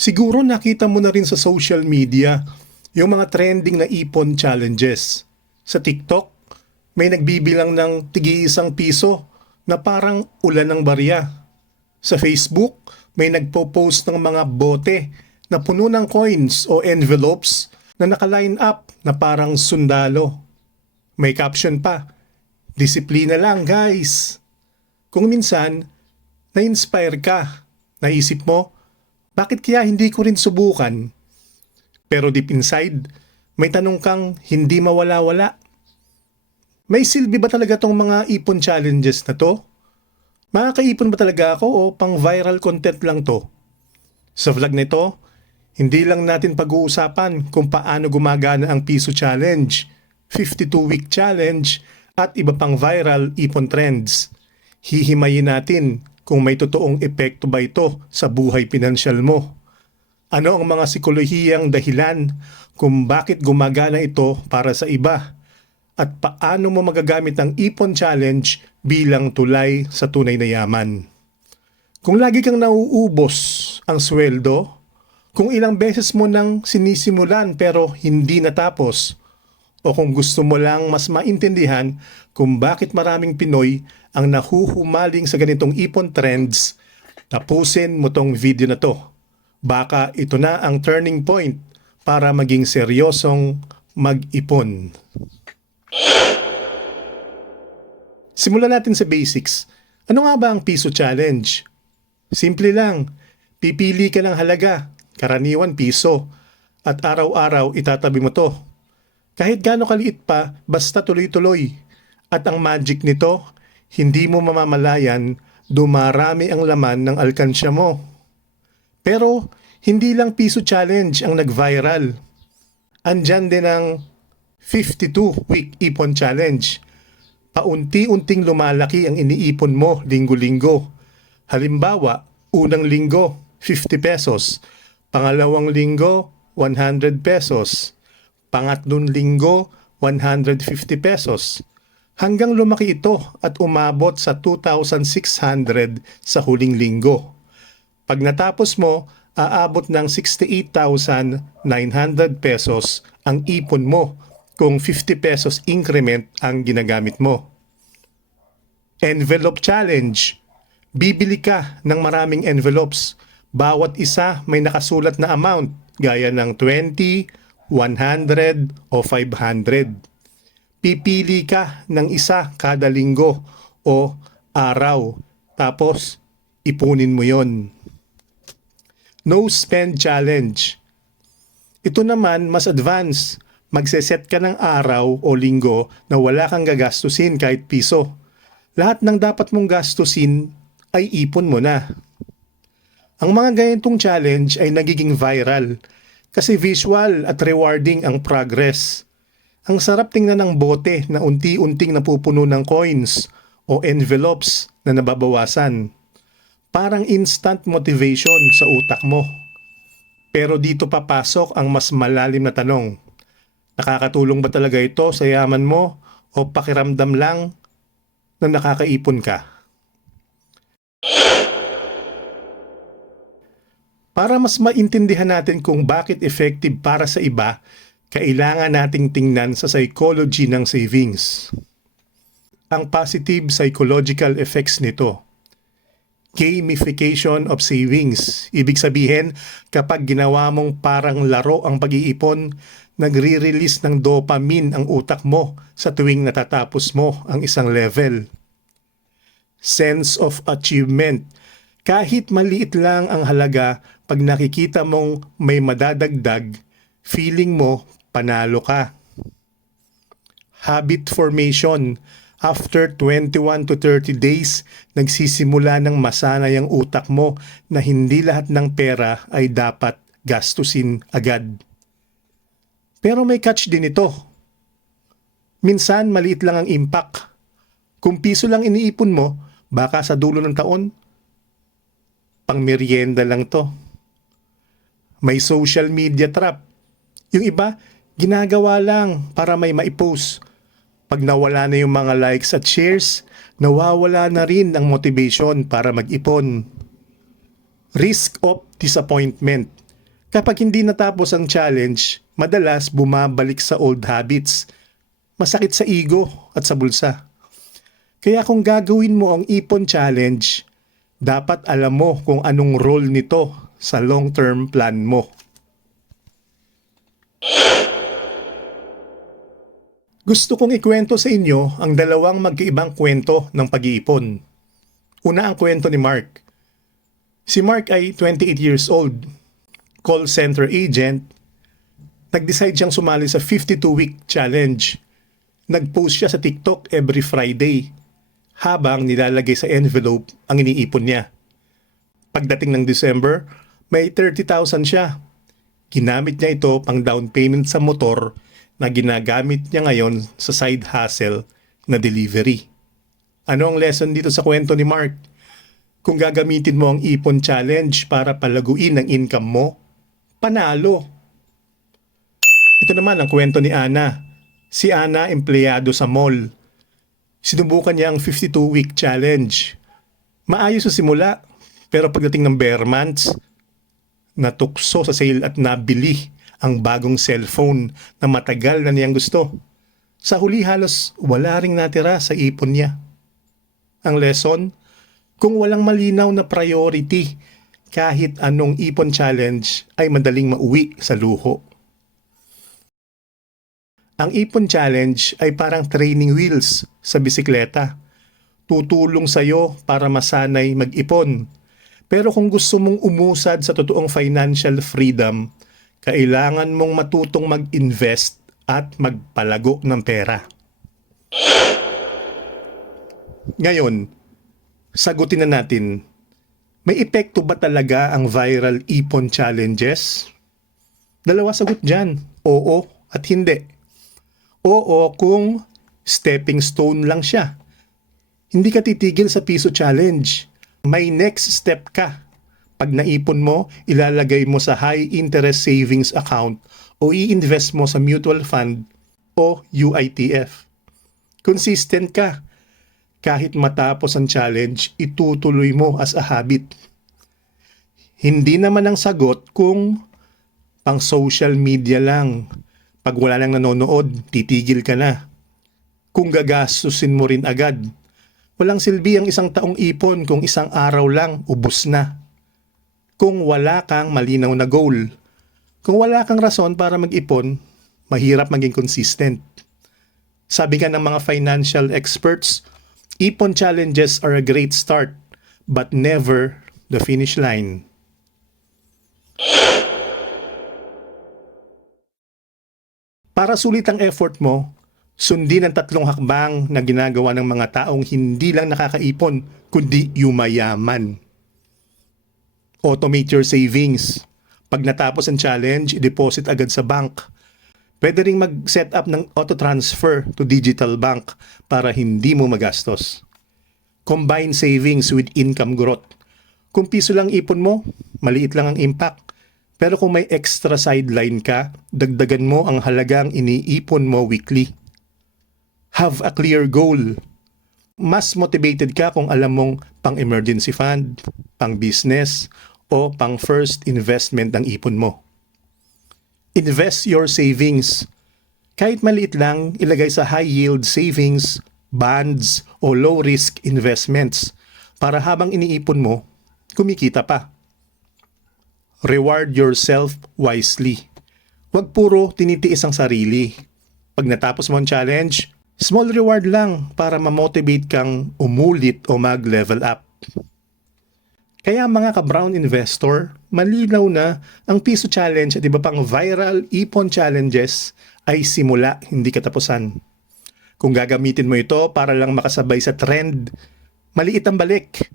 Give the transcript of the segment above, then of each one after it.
Siguro nakita mo na rin sa social media yung mga trending na ipon challenges. Sa TikTok, may nagbibilang ng tigi isang piso na parang ulan ng barya. Sa Facebook, may nagpo-post ng mga bote na puno ng coins o envelopes na nakaline up na parang sundalo. May caption pa, Disiplina lang guys. Kung minsan, na-inspire ka, naisip mo, bakit kaya hindi ko rin subukan? Pero deep inside, may tanong kang hindi mawala-wala. May silbi ba talaga tong mga ipon challenges na to? Makakaipon ba talaga ako o pang viral content lang to? Sa vlog nito, hindi lang natin pag-uusapan kung paano gumagana ang piso challenge, 52-week challenge, at iba pang viral ipon trends. Hihimayin natin kung may totoong epekto ba ito sa buhay pinansyal mo. Ano ang mga psikolohiyang dahilan kung bakit gumagana ito para sa iba? At paano mo magagamit ang ipon challenge bilang tulay sa tunay na yaman? Kung lagi kang nauubos ang sweldo, kung ilang beses mo nang sinisimulan pero hindi natapos, o kung gusto mo lang mas maintindihan kung bakit maraming Pinoy ang nahuhumaling sa ganitong ipon trends, tapusin mo tong video na to. Baka ito na ang turning point para maging seryosong mag-ipon. Simulan natin sa basics. Ano nga ba ang piso challenge? Simple lang. Pipili ka ng halaga, karaniwan piso, at araw-araw itatabi mo to. Kahit gaano kaliit pa, basta tuloy-tuloy. At ang magic nito, hindi mo mamamalayan dumarami ang laman ng alkansya mo. Pero hindi lang piso challenge ang nag-viral. Andyan din ang 52-week ipon challenge. Paunti-unting lumalaki ang iniipon mo linggo-linggo. Halimbawa, unang linggo, 50 pesos. Pangalawang linggo, 100 pesos. Pangatlong linggo, 150 pesos. Hanggang lumaki ito at umabot sa 2,600 sa huling linggo. Pag natapos mo, aabot ng 68,900 pesos ang ipon mo kung 50 pesos increment ang ginagamit mo. Envelope Challenge. Bibili ka ng maraming envelopes. Bawat isa may nakasulat na amount gaya ng 20, 100 o 500. Pipili ka ng isa kada linggo o araw. Tapos, ipunin mo yon. No Spend Challenge. Ito naman mas advance. Magseset ka ng araw o linggo na wala kang gagastusin kahit piso. Lahat ng dapat mong gastusin ay ipon mo na. Ang mga ganitong challenge ay nagiging viral kasi visual at rewarding ang progress. Ang sarap tingnan ng bote na unti-unting napupuno ng coins o envelopes na nababawasan. Parang instant motivation sa utak mo. Pero dito papasok ang mas malalim na tanong. Nakakatulong ba talaga ito sa yaman mo o pakiramdam lang na nakakaipon ka? Para mas maintindihan natin kung bakit effective para sa iba, kailangan nating tingnan sa psychology ng savings. Ang positive psychological effects nito. Gamification of savings. Ibig sabihin, kapag ginawa mong parang laro ang pag-iipon, nagre-release ng dopamine ang utak mo sa tuwing natatapos mo ang isang level. Sense of achievement. Kahit maliit lang ang halaga, pag nakikita mong may madadagdag, feeling mo panalo ka. Habit formation. After 21 to 30 days, nagsisimula ng masanay ang utak mo na hindi lahat ng pera ay dapat gastusin agad. Pero may catch din ito. Minsan maliit lang ang impact. Kung piso lang iniipon mo, baka sa dulo ng taon, pang merienda lang to. May social media trap. Yung iba, ginagawa lang para may maipost. Pag nawala na yung mga likes at shares, nawawala na rin ang motivation para mag-ipon. Risk of disappointment. Kapag hindi natapos ang challenge, madalas bumabalik sa old habits. Masakit sa ego at sa bulsa. Kaya kung gagawin mo ang ipon challenge, dapat alam mo kung anong role nito sa long-term plan mo. Gusto kong ikwento sa inyo ang dalawang magkaibang kwento ng pag-iipon. Una ang kwento ni Mark. Si Mark ay 28 years old, call center agent. Nag-decide siyang sumali sa 52-week challenge. Nag-post siya sa TikTok every Friday habang nilalagay sa envelope ang iniipon niya. Pagdating ng December, may 30,000 siya. Ginamit niya ito pang down payment sa motor na ginagamit niya ngayon sa side hustle na delivery. Ano ang lesson dito sa kwento ni Mark? Kung gagamitin mo ang ipon challenge para palaguin ang income mo, panalo. Ito naman ang kwento ni Ana. Si Ana empleyado sa mall. Sinubukan niya ang 52-week challenge. Maayos sa simula, pero pagdating ng bare months, natukso sa sale at nabili ang bagong cellphone na matagal na niyang gusto. Sa huli halos wala ring natira sa ipon niya. Ang lesson, kung walang malinaw na priority, kahit anong ipon challenge ay madaling mauwi sa luho. Ang ipon challenge ay parang training wheels sa bisikleta. Tutulong sa'yo para masanay mag-ipon. Pero kung gusto mong umusad sa totoong financial freedom, kailangan mong matutong mag-invest at magpalago ng pera. Ngayon, sagutin na natin, may epekto ba talaga ang viral ipon challenges? Dalawa sagot dyan, oo at hindi. Oo kung stepping stone lang siya. Hindi ka titigil sa piso challenge. May next step ka. Pag naipon mo, ilalagay mo sa high interest savings account o i-invest mo sa mutual fund o UITF. Consistent ka. Kahit matapos ang challenge, itutuloy mo as a habit. Hindi naman ang sagot kung pang social media lang. Pag wala nang nanonood, titigil ka na. Kung gagastusin mo rin agad, walang silbi ang isang taong ipon kung isang araw lang, ubus na. Kung wala kang malinaw na goal, kung wala kang rason para mag-ipon, mahirap maging consistent. Sabi nga ng mga financial experts, ipon challenges are a great start, but never the finish line. Para sulit ang effort mo, sundin ang tatlong hakbang na ginagawa ng mga taong hindi lang nakakaipon, kundi yumayaman. Automate your savings. Pag natapos ang challenge, i-deposit agad sa bank. Pwede ring mag-set up ng auto-transfer to digital bank para hindi mo magastos. Combine savings with income growth. Kung piso lang ipon mo, maliit lang ang impact. Pero kung may extra sideline ka, dagdagan mo ang halagang iniipon mo weekly. Have a clear goal. Mas motivated ka kung alam mong pang emergency fund, pang business, o pang first investment ang ipon mo. Invest your savings. Kahit maliit lang, ilagay sa high yield savings, bonds, o low risk investments para habang iniipon mo, kumikita pa. Reward yourself wisely. Huwag puro tinitiis ang sarili. Pag natapos mo ang challenge, small reward lang para ma-motivate kang umulit o mag-level up. Kaya mga ka-brown investor, malinaw na ang piso challenge at iba pang viral ipon challenges ay simula, hindi katapusan. Kung gagamitin mo ito para lang makasabay sa trend, maliit ang balik.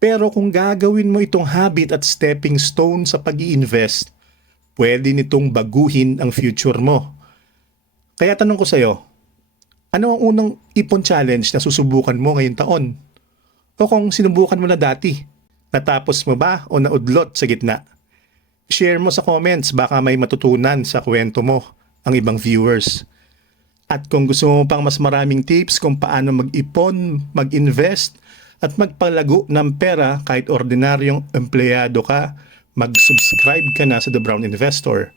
Pero kung gagawin mo itong habit at stepping stone sa pag invest pwede nitong baguhin ang future mo. Kaya tanong ko sa'yo, ano ang unang ipon challenge na susubukan mo ngayong taon? O kung sinubukan mo na dati, natapos mo ba o naudlot sa gitna? Share mo sa comments baka may matutunan sa kwento mo ang ibang viewers. At kung gusto mo pang mas maraming tips kung paano mag-ipon, mag-invest, at magpalago ng pera kahit ordinaryong empleyado ka, mag-subscribe ka na sa The Brown Investor.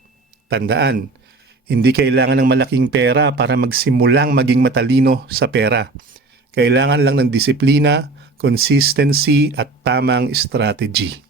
Tandaan, hindi kailangan ng malaking pera para magsimulang maging matalino sa pera. Kailangan lang ng disiplina, consistency at tamang strategy.